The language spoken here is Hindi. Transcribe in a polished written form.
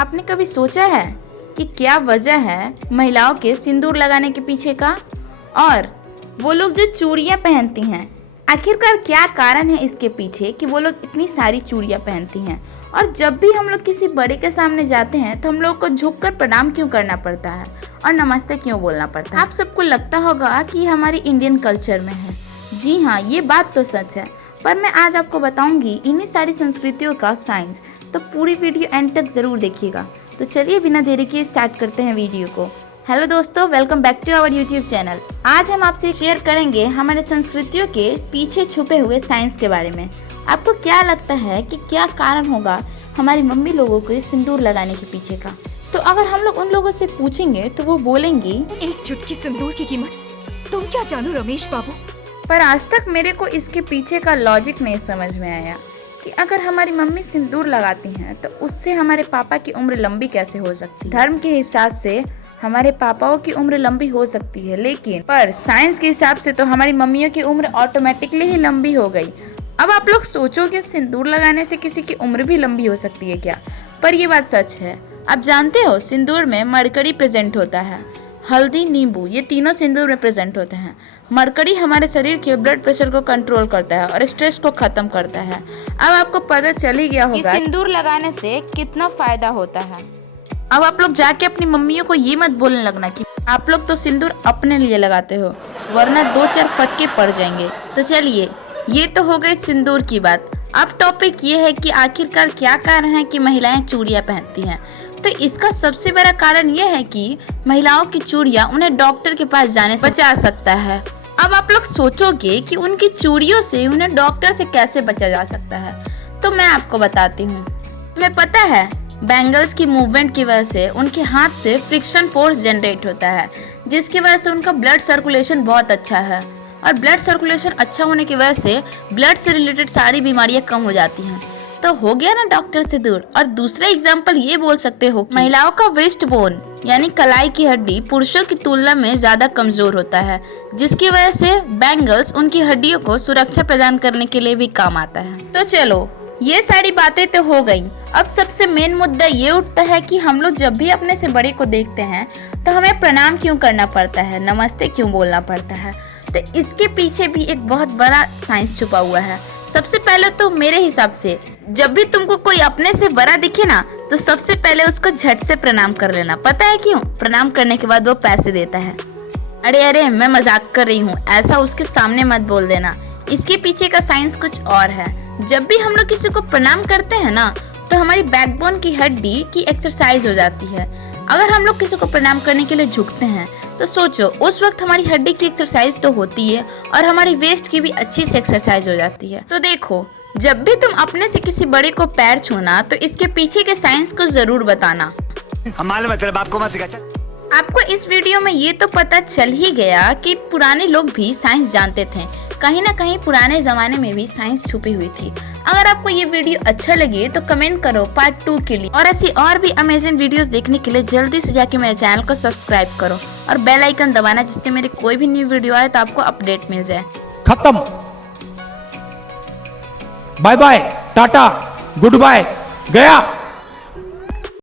आपने कभी सोचा है कि क्या वजह है महिलाओं के सिंदूर लगाने के पीछे का? और वो लोग जो चूड़ियाँ पहनती हैं, आखिरकार क्या कारण है इसके पीछे कि वो लोग इतनी सारी चूड़ियाँ पहनती हैं? और जब भी हम लोग किसी बड़े के सामने जाते हैं तो हम लोग को झुककर प्रणाम क्यों करना पड़ता है और नमस्ते क्यों बोलना पड़ता है? आप सबको लगता होगा कि हमारी इंडियन कल्चर में है। जी हाँ, ये बात तो सच है, पर मैं आज आपको बताऊंगी इन्हीं सारी संस्कृतियों का साइंस। तो पूरी वीडियो एंड तक ज़रूर देखिएगा। तो चलिए बिना देरी किए स्टार्ट करते हैं वीडियो को। हेलो दोस्तों, welcome back to our YouTube channel. आज हम आपसे शेयर करेंगे हमारे संस्कृतियों के पीछे छुपे हुए साइंस के बारे में। आपको क्या लगता है कि क्या कारण होगा हमारी मम्मी लोगों को सिंदूर लगाने के पीछे का? तो अगर हम लोग उन लोगों से पूछेंगे तो वो बोलेंगी, एक चुटकी सिंदूर की कीमत तुम क्या जानो रमेश बाबू। पर आज तक मेरे को इसके पीछे का लॉजिक नहीं समझ में आया कि अगर हमारी मम्मी सिंदूर लगाती हैं तो उससे हमारे पापा की उम्र लंबी कैसे हो सकती है? धर्म के हिसाब से हमारे पापाओं की उम्र लंबी हो सकती है, लेकिन पर साइंस के हिसाब से तो हमारी मम्मियों की उम्र ऑटोमेटिकली ही लंबी हो गई। अब आप लोग सोचोगे सिंदूर लगाने से किसी की उम्र भी लंबी हो सकती है क्या? पर ये बात सच है। आप जानते हो सिंदूर में मरकरी प्रेजेंट होता है, हल्दी, नींबू, ये तीनों सिंदूर में प्रेजेंट होते हैं। मरकरी हमारे शरीर के ब्लड प्रेशर को कंट्रोल करता है और स्ट्रेस को खत्म करता है। अब आपको पता चल ही गया होगा कि सिंदूर लगाने से कितना फायदा होता है। अब आप लोग जाके अपनी मम्मियों को ये मत बोलने लगना कि आप लोग तो सिंदूर अपने लिए लगाते हो, वरना 2-4 फटके पड़ जाएंगे। तो चलिए, ये तो हो गई सिंदूर की बात। अब टॉपिक ये है कि आखिरकार क्या कारण है कि महिलाएं चूड़ियां पहनती हैं। तो इसका सबसे बड़ा कारण यह है कि महिलाओं की चूड़ियां उन्हें डॉक्टर के पास जाने से बचा सकता है। अब आप लोग सोचोगे कि उनकी चूड़ियों से उन्हें डॉक्टर से कैसे बचा जा सकता है, तो मैं आपको बताती हूँ। तुम्हें पता है बैंगल्स की मूवमेंट की वजह से उनके हाथ से फ्रिक्शन फोर्स जनरेट होता है, जिसकी वजह से उनका ब्लड सर्कुलेशन बहुत अच्छा है। और ब्लड सर्कुलेशन अच्छा होने की वजह से ब्लड से रिलेटेड सारी बीमारियां कम हो जाती हैं। तो हो गया ना डॉक्टर से दूर। और दूसरा एग्जांपल ये बोल सकते हो कि महिलाओं का वेस्ट बोन यानी कलाई की हड्डी पुरुषों की तुलना में ज्यादा कमजोर होता है, जिसकी वजह से बैंगल्स उनकी हड्डियों को सुरक्षा प्रदान करने के लिए भी काम आता है। तो चलो, ये सारी बातें तो हो गई। अब सबसे मेन मुद्दा ये उठता है कि हम लोग जब भी अपने से बड़े को देखते हैं तो हमें प्रणाम क्यों करना पड़ता है, नमस्ते क्यों बोलना पड़ता है? तो इसके पीछे भी एक बहुत बड़ा साइंस छुपा हुआ है। सबसे पहले तो मेरे हिसाब से जब भी तुमको कोई अपने से बड़ा दिखे ना, तो सबसे पहले उसको झट से प्रणाम कर लेना। पता है क्यों? प्रणाम करने के बाद वो पैसे देता है। अरे मैं मजाक कर रही हूँ, ऐसा उसके सामने मत बोल देना। इसके पीछे का साइंस कुछ और है। जब भी हम लोग किसी को प्रणाम करते हैं ना, तो हमारी बैकबोन की हड्डी की एक्सरसाइज हो जाती है। अगर हम लोग किसी को प्रणाम करने के लिए झुकते हैं तो सोचो, उस वक्त हमारी हड्डी की एक्सरसाइज तो होती है और हमारी वेस्ट की भी अच्छी से एक्सरसाइज हो जाती है। तो देखो, जब भी तुम अपने से किसी बड़े को पैर छूना तो इसके पीछे के साइंस को जरूर बताना। हमारे मतलब आपको मत सिखा। आपको इस वीडियो में ये तो पता चल ही गया कि पुराने लोग भी साइंस जानते थे। कहीं ना कहीं पुराने जमाने में भी साइंस छुपी हुई थी। अगर आपको ये वीडियो अच्छा लगे तो कमेंट करो पार्ट 2 के लिए। और ऐसी और भी अमेजिंग वीडियोस देखने के लिए जल्दी से जाके मेरे चैनल को सब्सक्राइब करो और बेल आइकन दबाना, जिससे मेरी कोई भी न्यू वीडियो आए तो आपको अपडेट मिल जाए। खत्म। Bye bye, tata, good bye, गया।